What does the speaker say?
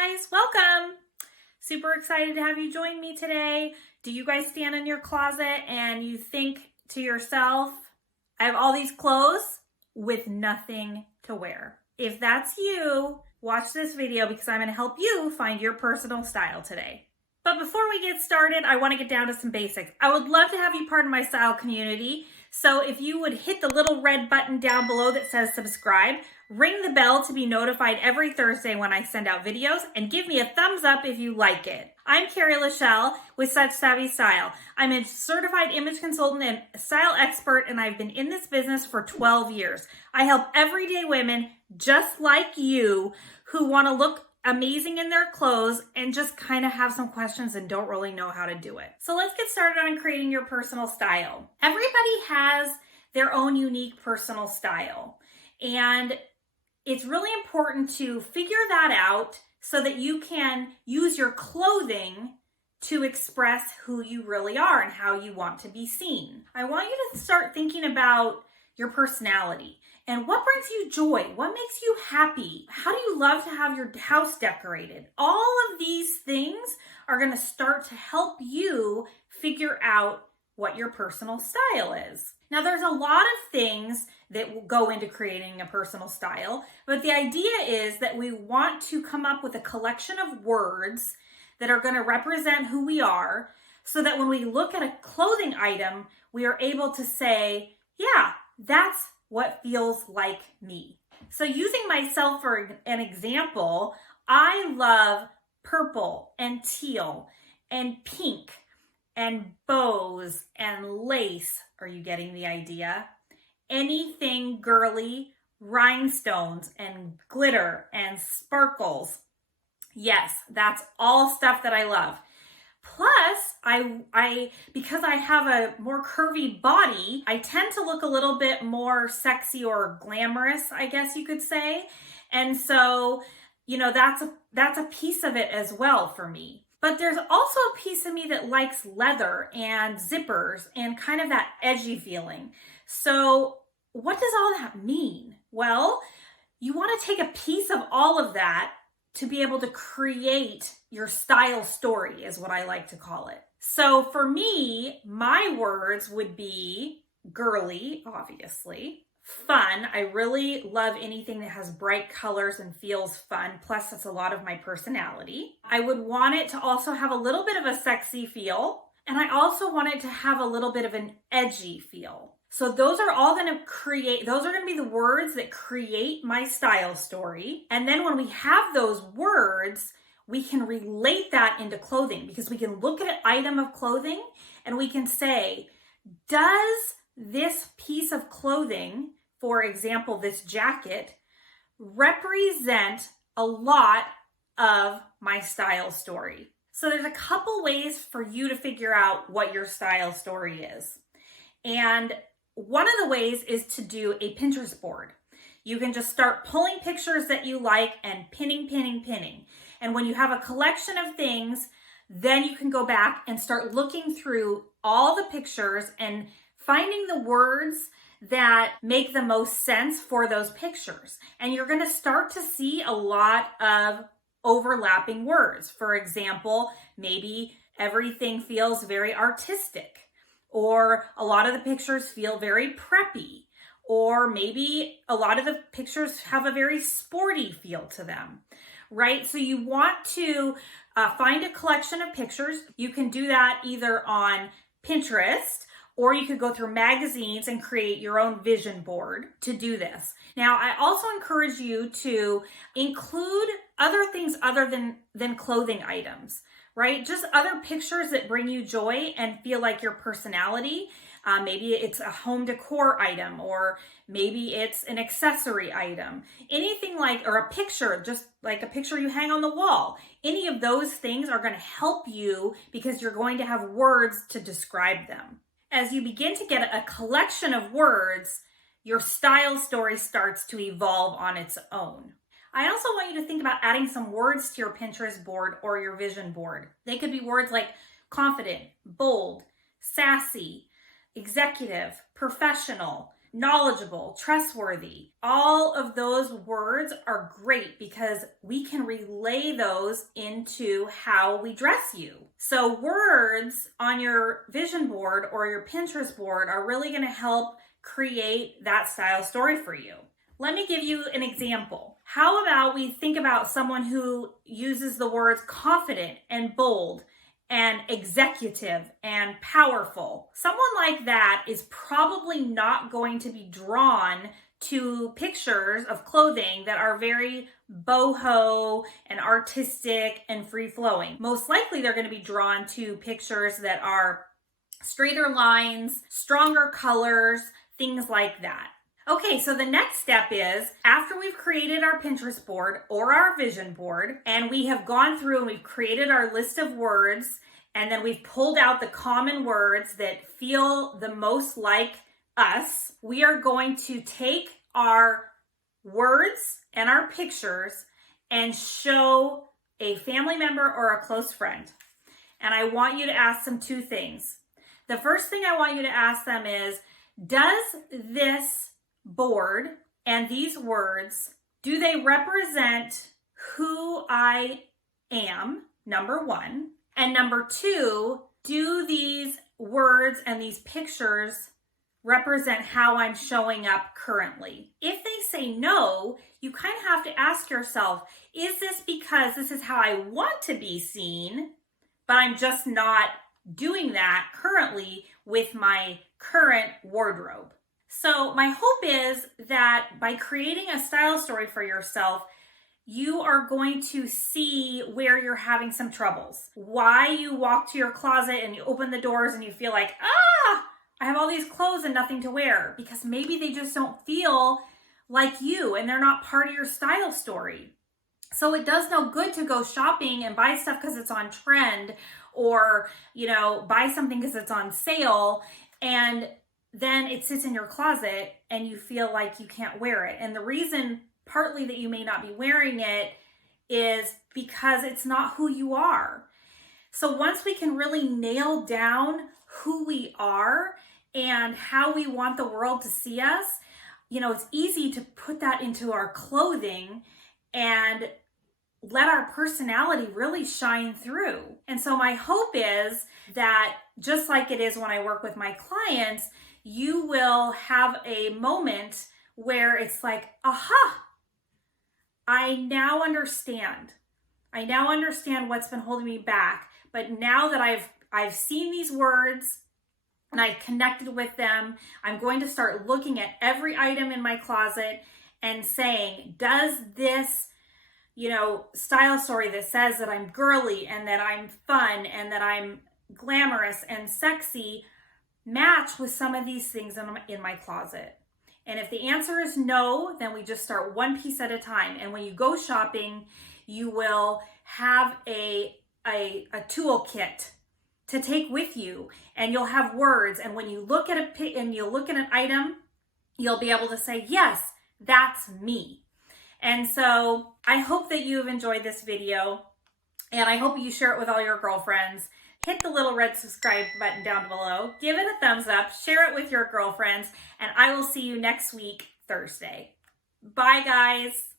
guys, welcome. Super excited to have you join me today. Do you guys stand in your closet and you think to yourself, I have all these clothes with nothing to wear? If that's you, watch this video because I'm going to help you find your personal style today. But before we get started, I want to get down to some basics. I would love to have you part of my style community. So if you would hit the little red button down below that says subscribe, ring the bell to be notified every Thursday when I send out videos, and give me a thumbs up if you like it. I'm Carrie LaShell with Such Savvy Style. I'm a certified image consultant and style expert, and I've been in this business for 12 years. I help everyday women just like you who want to look amazing in their clothes and just kind of have some questions and don't really know how to do it. So let's get started on creating your personal style. Everybody has their own unique personal style, and it's really important to figure that out so that you can use your clothing to express who you really are and how you want to be seen. I want you to start thinking about your personality and what brings you joy, what makes you happy, how do you love to have your house decorated. All of these things are going to start to help you figure out what your personal style is. Now, there's a lot of things that will go into creating a personal style, but the idea is that we want to come up with a collection of words that are going to represent who we are, so that when we look at a clothing item, we are able to say, yeah, that's what feels like me. So using myself for an example, I love purple and teal and pink and bows and lace. Are you getting the idea? Anything girly, rhinestones and glitter and sparkles. Yes, that's all stuff that I love. Plus, I because I have a more curvy body, I tend to look a little bit more sexy or glamorous, I guess you could say. And so, that's a piece of it as well for me. But there's also a piece of me that likes leather and zippers and kind of that edgy feeling. So what does all that mean? Well, you want to take a piece of all of that to be able to create your style story, is what I like to call it. So for me, my words would be girly, obviously. Fun. I really love anything that has bright colors and feels fun. Plus, that's a lot of my personality. I would want it to also have a little bit of a sexy feel. And I also want it to have a little bit of an edgy feel. So those are all going to be the words that create my style story. And then when we have those words, we can relate that into clothing, because we can look at an item of clothing and we can say, does this piece of clothing, for example, this jacket, represent a lot of my style story? So there's a couple ways for you to figure out what your style story is. And one of the ways is to do a Pinterest board. You can just start pulling pictures that you like and pinning. And when you have a collection of things, then you can go back and start looking through all the pictures and finding the words that make the most sense for those pictures. And you're going to start to see a lot of overlapping words. For example, maybe everything feels very artistic, or a lot of the pictures feel very preppy, or maybe a lot of the pictures have a very sporty feel to them, right? So you want to find a collection of pictures. You can do that either on Pinterest, or you could go through magazines and create your own vision board to do this. Now, I also encourage you to include other things other than clothing items, right? Just other pictures that bring you joy and feel like your personality. Maybe it's a home decor item, or maybe it's an accessory item. Anything or a picture, just like a picture you hang on the wall. Any of those things are going to help you because you're going to have words to describe them. As you begin to get a collection of words, your style story starts to evolve on its own. I also want you to think about adding some words to your Pinterest board or your vision board. They could be words like confident, bold, sassy, executive, professional, knowledgeable, trustworthy. All of those words are great because we can relay those into how we dress you. So words on your vision board or your Pinterest board are really going to help create that style story for you. Let me give you an example. How about we think about someone who uses the words confident and bold and executive and powerful. Someone like that is probably not going to be drawn to pictures of clothing that are very boho and artistic and free-flowing. Most likely they're going to be drawn to pictures that are straighter lines, stronger colors, things like that. Okay, so the next step is, after we've created our Pinterest board or our vision board, and we have gone through and we've created our list of words, and then we've pulled out the common words that feel the most like us, we are going to take our words and our pictures and show a family member or a close friend. And I want you to ask them two things. The first thing I want you to ask them is, does this board and these words, do they represent who I am, number one? And number two, do these words and these pictures represent how I'm showing up currently? If they say no, you kind of have to ask yourself, is this because this is how I want to be seen, but I'm just not doing that currently with my current wardrobe? So my hope is that by creating a style story for yourself, you are going to see where you're having some troubles. Why you walk to your closet and you open the doors and you feel like, I have all these clothes and nothing to wear. Because maybe they just don't feel like you and they're not part of your style story. So it does no good to go shopping and buy stuff because it's on trend, or, buy something because it's on sale, and then it sits in your closet and you feel like you can't wear it. And the reason partly that you may not be wearing it is because it's not who you are. So once we can really nail down who we are and how we want the world to see us, it's easy to put that into our clothing and let our personality really shine through. And so my hope is that, just like it is when I work with my clients, you will have a moment where it's like, aha, I now understand. I now understand what's been holding me back. But now that I've seen these words and I connected with them, I'm going to start looking at every item in my closet and saying, does this style story that says that I'm girly and that I'm fun and that I'm glamorous and sexy match with some of these things in my closet? And if the answer is no, then we just start one piece at a time. And when you go shopping, you will have a toolkit to take with you, and you'll have words. And when you look at an item, you'll be able to say, yes, that's me. And so I hope that you've enjoyed this video, and I hope you share it with all your girlfriends. Hit the little red subscribe button down below, give it a thumbs up, share it with your girlfriends, and I will see you next week, Thursday. Bye, guys.